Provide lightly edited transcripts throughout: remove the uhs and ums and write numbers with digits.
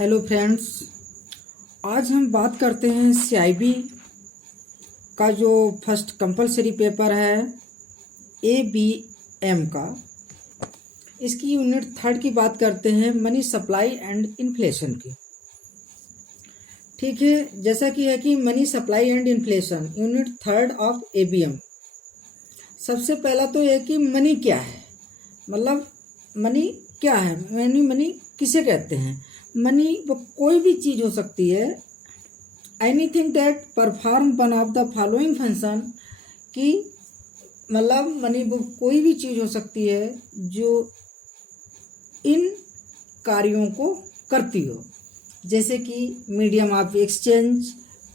Hello friends, आज हम बात करते हैं सीआईबी का जो फर्स्ट कंपलसरी पेपर है एबीएम का। इसकी यूनिट 3 की बात करते हैं, मनी सप्लाई एंड इन्फ्लेशन की। ठीक है, जैसा कि है कि money supply and inflation unit 3 of ABM. सबसे पहला तो यह कि मनी क्या है, मतलब मनी क्या है, मनी किसे कहते हैं। मनी वो कोई भी चीज़ हो सकती है, anything that perform one of the following function, कि मतलब मनी वो कोई भी चीज़ हो सकती है जो इन कार्यों को करती हो, जैसे कि medium of exchange,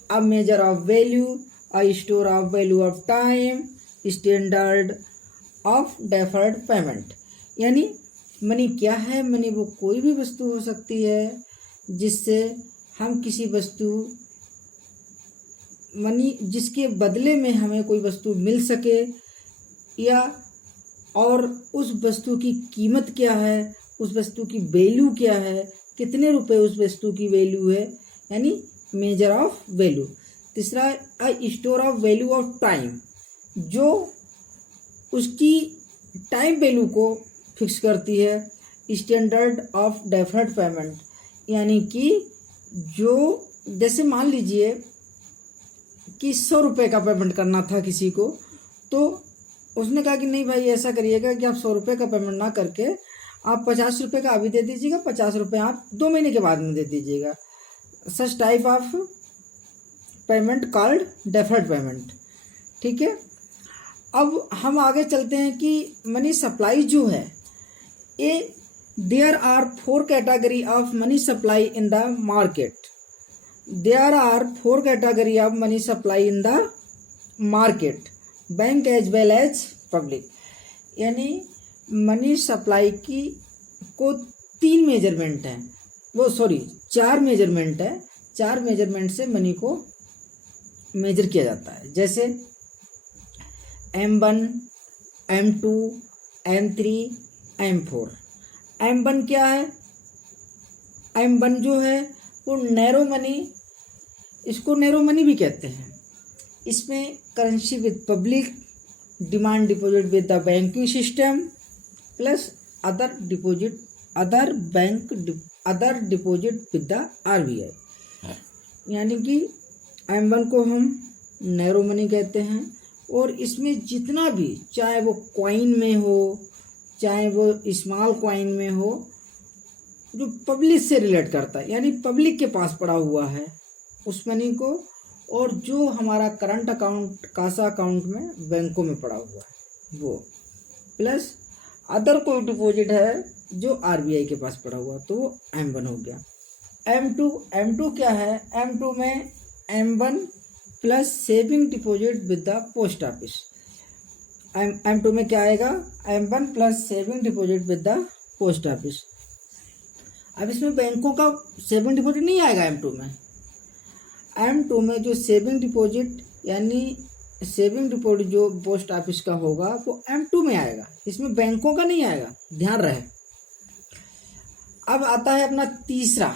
a major of value, a store of value of time, standard of deferred payment. यानी मनी क्या है, मनी वो कोई भी वस्तु हो सकती है जिससे हम किसी वस्तु मनी जिसके बदले में हमें कोई वस्तु मिल सके, या और उस वस्तु की कीमत क्या है, उस वस्तु की वैल्यू क्या है, कितने रुपए उस वस्तु की वैल्यू है, यानी मेजर ऑफ वैल्यू। तीसरा, a store of value of time, जो उसकी टाइम वैल्यू को फिक्स करती है। स्टैंडर्ड ऑफ डेफर्ड पेमेंट, यानी कि जो जैसे मान लीजिए कि 100 रुपये का पेमेंट करना था किसी को, तो उसने कहा कि नहीं भाई ऐसा करिएगा कि आप 100 रुपये का पेमेंट ना करके आप 50 रुपये का अभी दे दीजिएगा, 50 रुपये आप 2 महीने के बाद में दे दीजिएगा। Such type of payment called deferred payment. ठीक है, अब हम आगे चलते हैं कि मनी सप्लाई जो है, ये there are 4 category of money supply in the market. There are 4 category of money supply in the market, bank as well as public. यानी मनी सप्लाई की को 3 मेजरमेंट हैं, वो 4 मेजरमेंट है। 4 मेजरमेंट से मनी को मेजर किया जाता है, जैसे M1, M2, M3, M4। M1 क्या है? M1 जो है वो नैरो मनी, इसको नैरो मनी भी कहते हैं। इसमें currency with public, demand deposit with the banking system, plus other deposit with the RBI। यानी कि M1 को हम नैरो मनी कहते हैं, और इसमें जितना भी, चाहे वो कॉइन में हो चाहे वो स्मॉल कॉइन में हो, जो पब्लिक से रिलेट करता है, यानी पब्लिक के पास पड़ा हुआ है उस मनी को, और जो हमारा करंट अकाउंट, कासा अकाउंट में बैंकों में पड़ा हुआ है वो, प्लस अदर कोई डिपॉजिट है जो RBI के पास पड़ा हुआ, तो वो M1 हो गया। M2 क्या है? M2 में M1 plus saving deposit with the post office. M2 में क्या आएगा? M1 plus saving deposit with the post office. अब इसमें बैंकों का सेविंग डिपॉजिट नहीं आएगा M2 में। M2 में जो सेविंग डिपॉजिट, यानी सेविंग डिपॉजिट जो पोस्ट ऑफिस का होगा वो M2 में आएगा, इसमें बैंकों का नहीं आएगा, ध्यान रहे। अब आता है अपना तीसरा,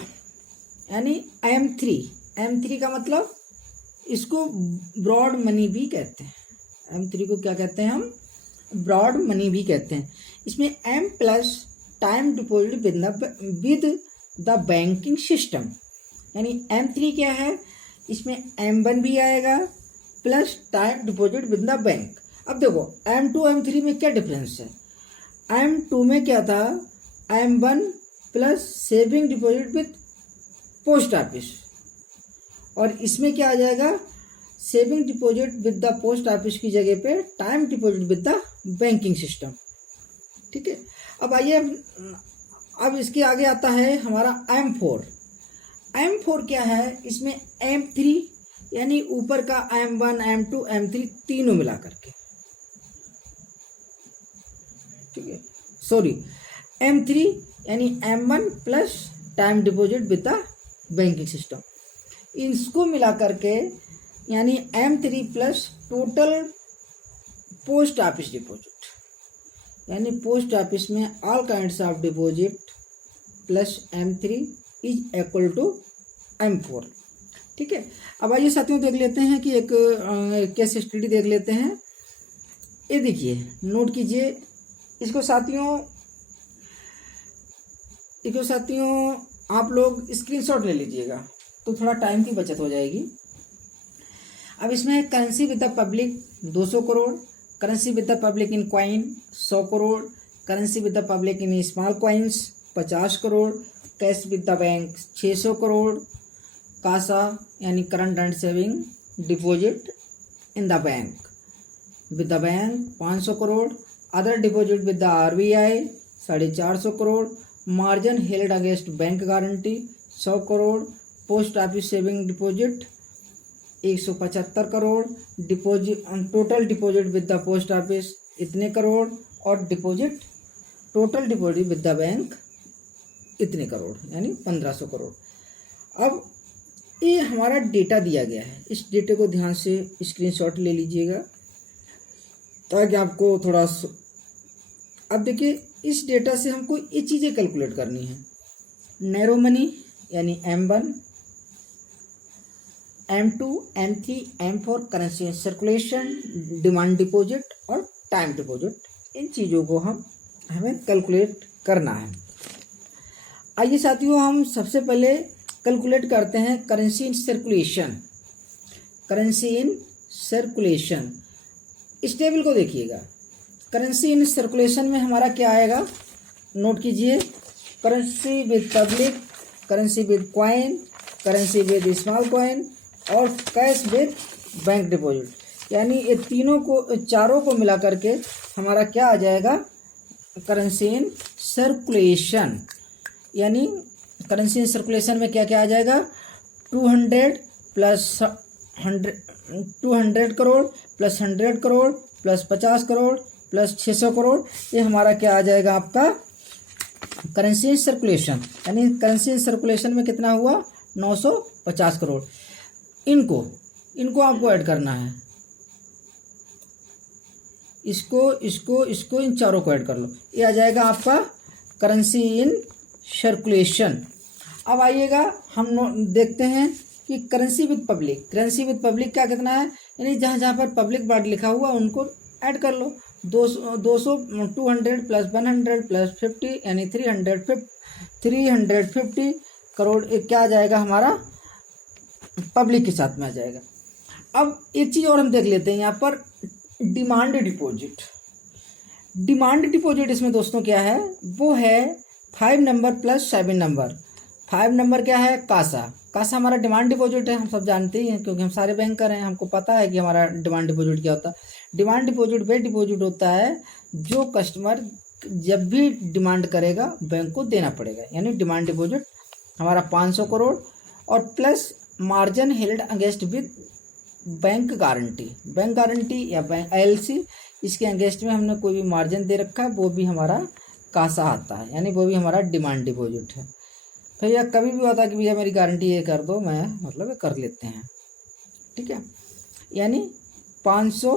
यानी M3 का मतलब इसको ब्रॉड मनी भी कहते हैं। M3 को क्या कहते हैं? हम ब्रॉड मनी भी कहते हैं। इसमें M plus time deposit with the banking system, यानी M3 क्या है? इसमें M1 भी आएगा plus time deposit with the bank. अब देखो M2 M3 में क्या डिफरेंस है? M2 में क्या था? M1 plus saving deposit with post office, और इसमें क्या आ जाएगा? Saving deposit with the post office की जगह पे time deposit with the banking system. ठीक है, अब आइए, अब इसके आगे आता है हमारा M4 क्या है? इसमें M3 यानी ऊपर का M1, M2, M3 तीनों मिला करके, ठीक है, M3 यानी M1 plus time deposit with the banking system, इसको मिला करके यानी M3 plus total post office deposit, यानी पोस्ट ऑफिस में all kinds of deposit plus M3 is equal to M4। ठीक है, अब आइए साथियों देख लेते हैं कि एक केस स्टडी देख लेते हैं। ये देखिए, नोट कीजिए इसको साथियों आप लोग स्क्रीनशॉट ले लीजिएगा तो थोड़ा टाइम की बचत हो जाएगी। अब इसमें currency with the public 200 crore, currency with the public in coin 100 crore, currency with the public in small coins 50 crore, cash with the bank 600 crore, CASA यानी current and saving deposit in the bank with the bank 500 crore, other deposit with the RBI 450 crore, margin held against bank guarantee 100 crore, post office saving deposit 175 crore, deposit total deposit with the post office इतने करोड़, और deposit total deposit with the bank इतने करोड़ यानी 1500 करोड़। अब ये हमारा data दिया गया है, इस डेटे को ध्यान से स्क्रीनशॉट ले लीजिएगा ताकि आपको थोड़ा। अब देखिए, इस डेटा से हमको ये चीज़ें कैलकुलेट करनी है। नैरो मनी यानी M1, M2, M3, M4 currency circulation, demand deposit और टाइम डिपॉजिट, इन चीज़ों को हमें कैलकुलेट करना है। आइए साथियों, हम सबसे पहले कैलकुलेट करते हैं currency in circulation. Currency in circulation इस टेबल को देखिएगा। करेंसी इन सर्कुलेशन में हमारा क्या आएगा, नोट कीजिए। Currency with public, currency with coin, currency with small coin और कैश विद बैंक डिपॉजिट, यानी ये चारों को मिला करके हमारा क्या आ जाएगा, करेंसी इन सर्कुलेशन। यानी करेंसी इन सर्कुलेशन में क्या क्या आ जाएगा, 200 crore plus 100 crore plus 50 crore plus 600 crore, ये हमारा क्या आ जाएगा आपका करेंसी इन सर्कुलेशन। यानी करेंसी इन सर्कुलेशन में कितना हुआ, 950 करोड़। इनको आपको ऐड करना है, इसको इन चारों को ऐड कर लो, ये आ जाएगा आपका करेंसी इन सर्कुलेशन। अब आइएगा हम देखते हैं कि करेंसी विद पब्लिक क्या कितना है, यानी जहाँ जहाँ पर पब्लिक बार्ड लिखा हुआ उनको ऐड कर लो। 200 प्लस 100 प्लस 50 यानी 350 करोड़, एक क्या आ जाएगा हमारा पब्लिक के साथ में आ जाएगा। अब एक चीज़ और हम देख लेते हैं यहाँ पर, डिमांड डिपॉजिट इसमें दोस्तों क्या है, वो है 5 नंबर प्लस 7 नंबर। 5 नंबर क्या है, कासा हमारा डिमांड डिपॉजिट है, हम सब जानते ही हैं क्योंकि हम सारे बैंकर हैं, हमको पता है कि हमारा डिमांड डिपॉजिट क्या होता है। डिमांड डिपॉजिट वे डिपॉजिट होता है जो कस्टमर जब भी डिमांड करेगा बैंक को देना पड़ेगा, यानी डिमांड डिपॉजिट हमारा 500 करोड़ और plus margin held against with bank guarantee या बैंक ILC, इसके अगेंस्ट में हमने कोई भी मार्जिन दे रखा है, वो भी हमारा कासा आता है, यानी वो भी हमारा डिमांड डिपॉजिट है। भैया कभी भी होता है कि भैया मेरी गारंटी ये कर दो, मैं मतलब कर लेते हैं, ठीक है। यानी 500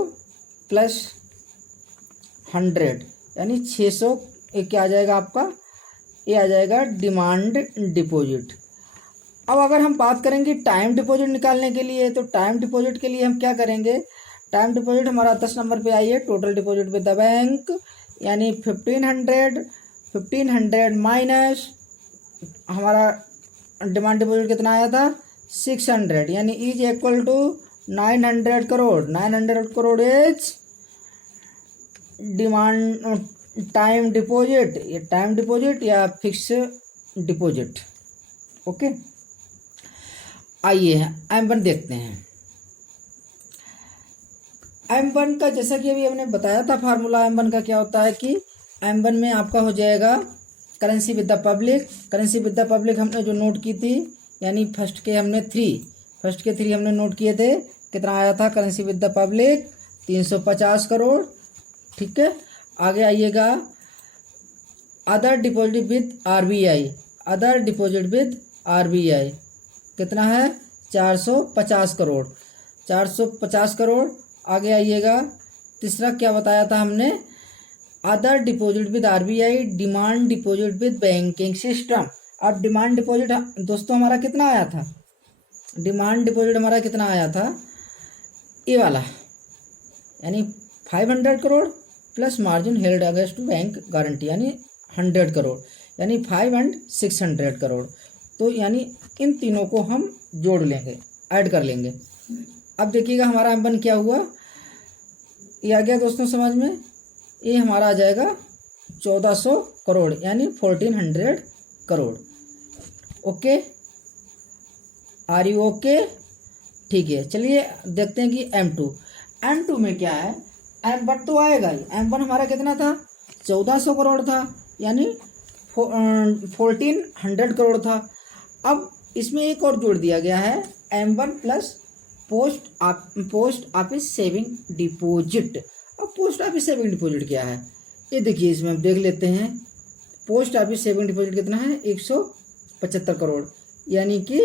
प्लस 100 यानी 600, एक क्या आ जाएगा आपका, ये आ जाएगा डिमांड डिपॉजिट। अब अगर हम बात करेंगे टाइम डिपॉजिट निकालने के लिए, तो टाइम डिपॉजिट के लिए हम क्या करेंगे, टाइम डिपॉजिट हमारा 10 नंबर पे आई है, total deposit with the bank, यानी 1500 माइनस हमारा डिमांड डिपॉजिट कितना आया था 600, यानी is equal to 900 crore. 900 crore is demand time deposit, ये टाइम डिपॉजिट या फिक्स डिपॉजिट। ओके, आइए M1 देखते हैं। M1 का जैसा कि अभी हमने बताया था फार्मूला M1 का क्या होता है कि M1 में आपका हो जाएगा करेंसी विद द पब्लिक हमने जो नोट की थी, यानी फर्स्ट के 3 हमने नोट किए थे, कितना आया था currency with the public 350 crore, ठीक है। आगे आइएगा अदर डिपॉजिट विद RBI कितना है 450 करोड़। आगे आइएगा, तीसरा क्या बताया था हमने, other deposit with RBI demand deposit with banking system. अब डिमांड डिपॉजिट दोस्तों हमारा कितना आया था, डिमांड डिपॉजिट हमारा कितना आया था, ये वाला, यानी 500 crore plus margin held against bank guarantee, यानी 100 करोड़, यानी 5 and 600 करोड़। तो यानी इन तीनों को हम जोड़ लेंगे, ऐड कर लेंगे। अब देखिएगा हमारा M1 क्या हुआ, ये आ गया दोस्तों समझ में, ये हमारा आ जाएगा 1400 करोड़, यानी 1400 crore. Okay, are you okay? ठीक है, चलिए देखते हैं कि M2 में क्या है। M1 तो आएगा ही, M1 हमारा कितना था, 1400 करोड़ था, यानी 1400 करोड़ था। अब इसमें एक और जोड़ दिया गया है, M1 plus post office saving deposit. अब पोस्ट ऑफिस सेविंग डिपॉजिट क्या है, ये देखिए, इसमें हम देख लेते हैं। पोस्ट ऑफिस सेविंग डिपॉजिट कितना है, 175 करोड़, यानी कि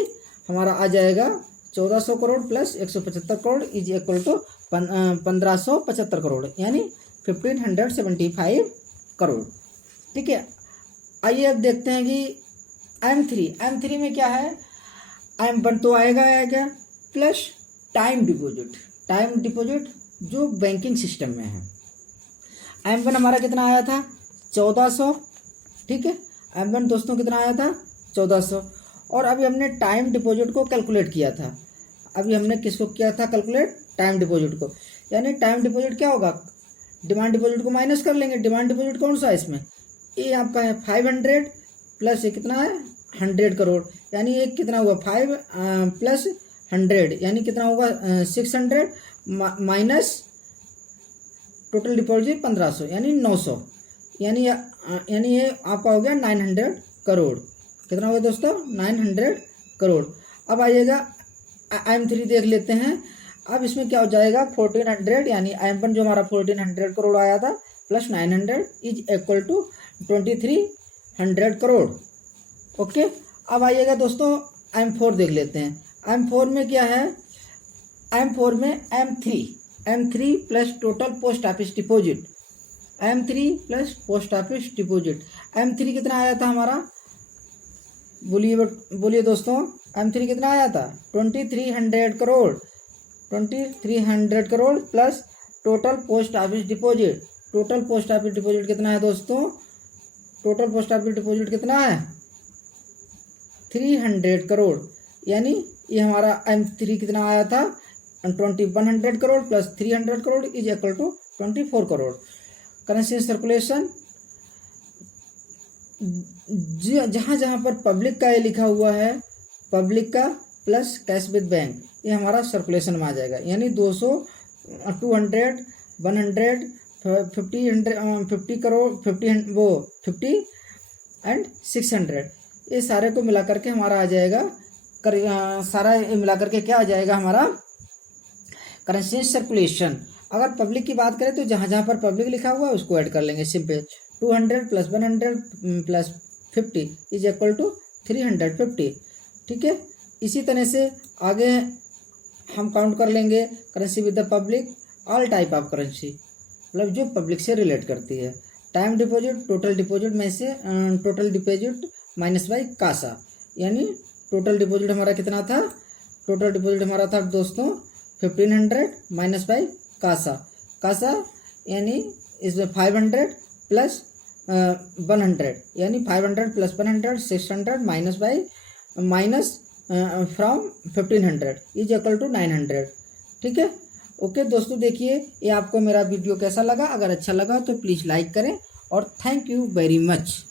हमारा आ जाएगा 1400 crore plus 175 crore is equal to 1575 crore, यानी 1575 करोड़। ठीक है, आइए अब देखते हैं कि M3 में क्या है। M1 तो आएगा प्लस टाइम डिपॉजिट जो बैंकिंग सिस्टम में है। M1 हमारा कितना आया था, 1400। ठीक है, M1 दोस्तों कितना आया था, 1400। और अभी हमने टाइम डिपॉजिट को कैलकुलेट किया था, अभी हमने किसको किया था कैलकुलेट, टाइम डिपॉजिट को। यानी टाइम डिपॉजिट क्या होगा, डिमांड डिपॉजिट को माइनस कर लेंगे। डिमांड डिपॉजिट कौन सा है इसमें, ये आपका है 500 प्लस ये कितना है 100 करोड़, यानी ये कितना हुआ 5 प्लस 100, यानी कितना होगा 600 माइनस टोटल डिपॉजिट 1500, यानी 900, यानी ये आपका हो गया 900 करोड़। कितना होगा दोस्तों, 900 करोड़। अब आइएगा M3 देख लेते हैं। अब इसमें क्या हो जाएगा 1400, यानी M1 जो हमारा 1400 करोड़ आया था plus 900 is equal to 2300 crore. Okay, अब आइएगा दोस्तों M4 देख लेते हैं। M4 में क्या है, M4 में M3 plus total post office deposit, M3 plus post office deposit. M3 कितना आया था हमारा, बोलिए दोस्तों, M3 कितना आया था 2300 crore, 2300 crore plus total post office deposit. Total post office deposit कितना है दोस्तों, टोटल पोस्ट ऑफिस डिपॉजिट कितना है 300 करोड़, यानी ये हमारा M3 कितना आया था 2100 crore plus 300 crore is equal to 24 crore. Currency circulation, जहाँ जहाँ पर पब्लिक का ये लिखा हुआ है, पब्लिक का प्लस कैश विद बैंक, ये हमारा सर्कुलेशन में आ जाएगा, यानी 200 200 100 50 करोड़ 50 एंड 600, ये सारे को मिला करके हमारा आ जाएगा, सारा मिला करके क्या आ जाएगा हमारा करेंसी सर्कुलेशन। अगर पब्लिक की बात करें तो जहाँ जहाँ पर पब्लिक लिखा हुआ है उसको ऐड कर लेंगे, simple 200 plus 100 plus 50 is equal to 350। ठीक है, इसी तरह से आगे हम काउंट कर लेंगे currency with the public, all type of currency, मतलब जो पब्लिक से रिलेट करती है। टाइम डिपॉजिट, टोटल डिपॉजिट में से total deposit minus by CASA, यानी टोटल डिपॉजिट हमारा कितना था, टोटल डिपॉजिट हमारा था दोस्तों 1500 माइनस बाई कासा, यानी इसमें 500 प्लस 100, यानी 500 plus 100 600 minus from 1500 is equal to 900। ठीक है, ओके दोस्तों, देखिए ये आपको मेरा वीडियो कैसा लगा, अगर अच्छा लगा तो प्लीज़ लाइक करें और थैंक यू वेरी मच।